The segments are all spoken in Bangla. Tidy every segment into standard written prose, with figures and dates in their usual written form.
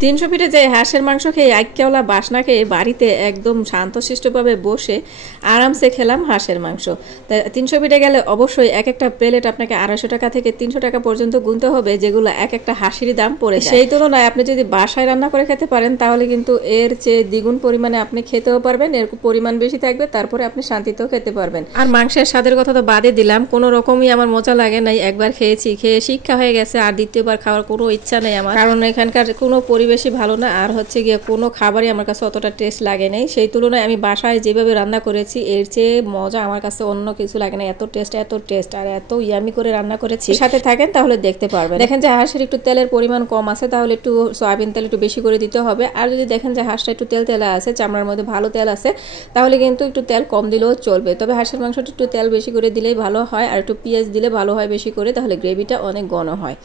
300 ফিটে যে হাঁসের মাংস খেয়ে আইক্যাওয়ালা বাসনা খেয়ে বাড়িতে একদম শান্তশিষ্টভাবে বসে আরামসে খেলাম হাঁসের মাংস। 300 ফিটে গেলে অবশ্যই এক একটা প্লেট আপনাকে 250 টাকা থেকে 300 টাকা পর্যন্ত গুনতে হবে, যেগুলো এক একটা হাঁসেরই দাম পড়ে যায়। সেই তুলনায় আপনি যদি বাসায় রান্না করে খেতে পারেন তাহলে কিন্তু এর চেয়ে দ্বিগুণ পরিমাণে আপনি খেতেও পারবেন, এর পরিমাণ বেশি থাকবে, তারপরে আপনি শান্তিতেও খেতে পারবেন। আর মাংসের স্বাদের কথা তো বাদে দিলাম, কোনো রকমই আমার মজা লাগে নাই। একবার খেয়েছি, খেয়ে শিক্ষা হয়ে গেছে, আর দ্বিতীয়বার খাওয়ার কোনো ইচ্ছা নেই আমার, কারণ এখানকার কোনো বেশি ভালো না, আর হচ্ছে গিয়ে কোনো খাবারই আমার কাছে অতটা টেস্ট লাগে নাই। সেই তুলনায় আমি বাসায় যেভাবে রান্না করেছি এর চেয়ে মজা আমার কাছে অন্য কিছু লাগে না। এত টেস্ট আর এত ইয়ামি করে রান্না করেছি। সাথে থাকেন তাহলে দেখতে পারবেন। দেখেন যে হাঁসের একটু তেলের পরিমাণ কম আছে, তাহলে একটু সয়াবিন তেল একটু বেশি করে দিতে হবে। আর যদি দেখেন যে হাঁসটা একটু তেলা আছে, চামড়ার মধ্যে ভালো তেল আছে, তাহলে কিন্তু একটু তেল কম দিলেও চলবে। তবে হাঁসের মাংসটা একটু তেল বেশি করে দিলেই ভালো হয়, আর একটু পেঁয়াজ দিলে ভালো হয় বেশি করে, তাহলে গ্রেভিটা অনেক ঘন হয়।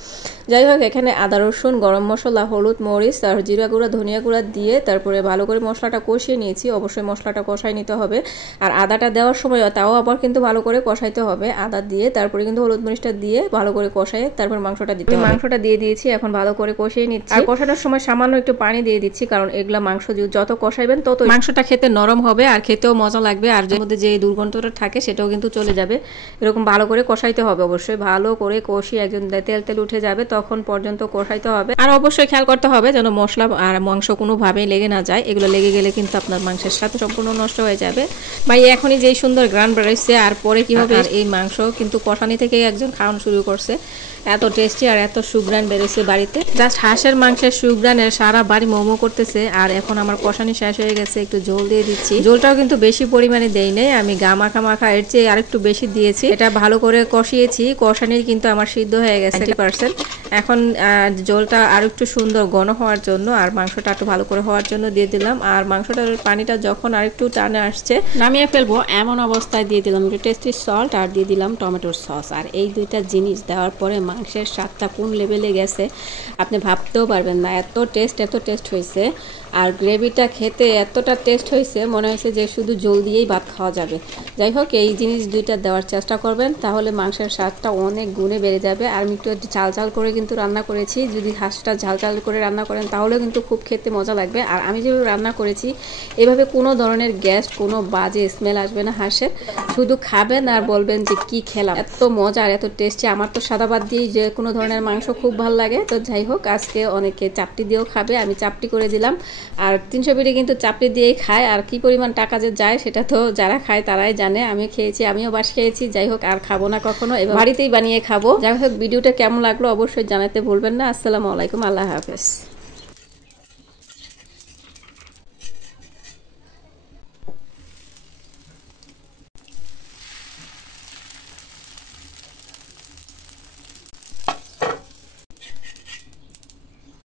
যাই হোক, এখানে আদা রসুন, গরম মশলা, হলুদ, মরিচ, তার জিরা গুঁড়া, ধনিয়া গুঁড়া দিয়ে তারপরে ভালো করে মশলাটা কষিয়ে নিয়েছি। অবশ্যই মশলাটা কষাই নিতে হবে, আর আদাটা দেওয়ার সময় তাও আবার কিন্তু ভালো করে কষাইতে হবে। আদা দিয়ে তারপরে কিন্তু হলুদ মরিচটা দিয়ে ভালো করে কষাই তারপর মাংসটা দিতে হবে। মাংসটা দিয়ে দিয়েছি, এখন ভালো করে কষিয়ে নিচ্ছি। আর কষানোর সময় সামান্য একটু পানি দিয়ে দিচ্ছি, কারণ এগুলা মাংস যত কষাইবেন তত মাংসটা খেতে নরম হবে আর খেতেও মজা লাগবে, আর যে মধ্যে যে দুর্গন্ধটা থাকে সেটাও কিন্তু চলে যাবে। এরকম ভালো করে কষাইতে হবে, অবশ্যই ভালো করে কষিয়ে একজন তেল উঠে যাবে তখন পর্যন্ত কষাইতে হবে। আর অবশ্যই খেয়াল করতে হবে যেন মশলা আর মাংস কোনোভাবেই লেগে না যায়। এগুলো লেগে গেলে কিন্তু আপনার মাংসের সাথে সম্পূর্ণ নষ্ট হয়ে যাবে। ভাই এখনই যেই সুন্দর গ্রান বেরোচ্ছে, আর পরে কি হবে, এই মাংস কিন্তু কষানি থেকে একজন খাওয়ানো শুরু করছে। এত টেস্টি আর এত সুগ্রান বেরোচ্ছে বাড়িতে, জাস্ট হাঁসের মাংসের সুগ্রানের সারা বাড়ি মোমো করতেছে। আর এখন আমার কষানি শেষ হয়ে গেছে, একটু ঝোল দিয়ে দিচ্ছি। ঝোলটাও কিন্তু বেশি পরিমাণে দেই নাই, আমি গা মাখা এর চেয়ে আরেকটু বেশি দিয়েছি। এটা ভালো করে কষিয়েছি, কষানি কিন্তু আমার সিদ্ধ হয়ে গেছে 90%। এখন ঝোলটা আর একটু সুন্দর ঘন হওয়ার জন্য আর মাংসটা একটু ভালো করে হওয়ার জন্য দিয়ে দিলাম। আর মাংসটার পানিটা যখন আর একটু টানে আসছে, নামিয়ে ফেলবো এমন অবস্থায় দিয়ে দিলাম একটু টেস্টি সল্ট, আর দিয়ে দিলাম টমেটোর সস। আর এই দুইটা জিনিস দেওয়ার পরে মাংসের স্বাদটা কোন লেভেলে গেছে আপনি ভাবতেও পারবেন না। এত টেস্ট হয়েছে, আর গ্রেভিটা খেতে এতটা টেস্ট হয়েছে, মনে হয়েছে যে শুধু জল দিয়েই ভাত খাওয়া যাবে। যাই হোক, এই জিনিস দুইটা দেওয়ার চেষ্টা করবেন, তাহলে মাংসের স্বাদটা অনেক গুণে বেড়ে যাবে। আর আমি একটু ঝাল করে কিন্তু রান্না করেছি, যদি হাঁসটা ঝাল করে রান্না করেন তাহলেও কিন্তু খুব খেতে মজা লাগবে। আর আমি যেভাবে রান্না করেছি এভাবে কোনো ধরনের গ্যাস, কোনো বাজে স্মেল আসবে না হাঁসের। শুধু খাবেন আর বলবেন যে কি খেলাম, এত মজা আর এত টেস্টি। আমার তো সাদা ভাত দিয়ে যে কোনো ধরনের মাংস খুব ভালো লাগে। তো যাই হোক, আজকে অনেকে চাপটি দিয়েও খাবে, আমি চাপটি করে দিলাম। আর 300 ফিটে কিন্তু চাপটি দিয়েই খায়, আর কি পরিমাণ টাকা যে যায় সেটা তো যারা খায় তারাই জানে। আমিও খেয়েছি, আমিও বাস খেয়েছি। যাই হোক, আর খাবো না কখনো, এবার বাড়িতেই বানিয়ে খাবো। যাই হোক, ভিডিওটা কেমন লাগলো অবশ্যই জানাতে ভুলবেন না। আসসালামু আলাইকুম, আল্লাহ হাফেজ।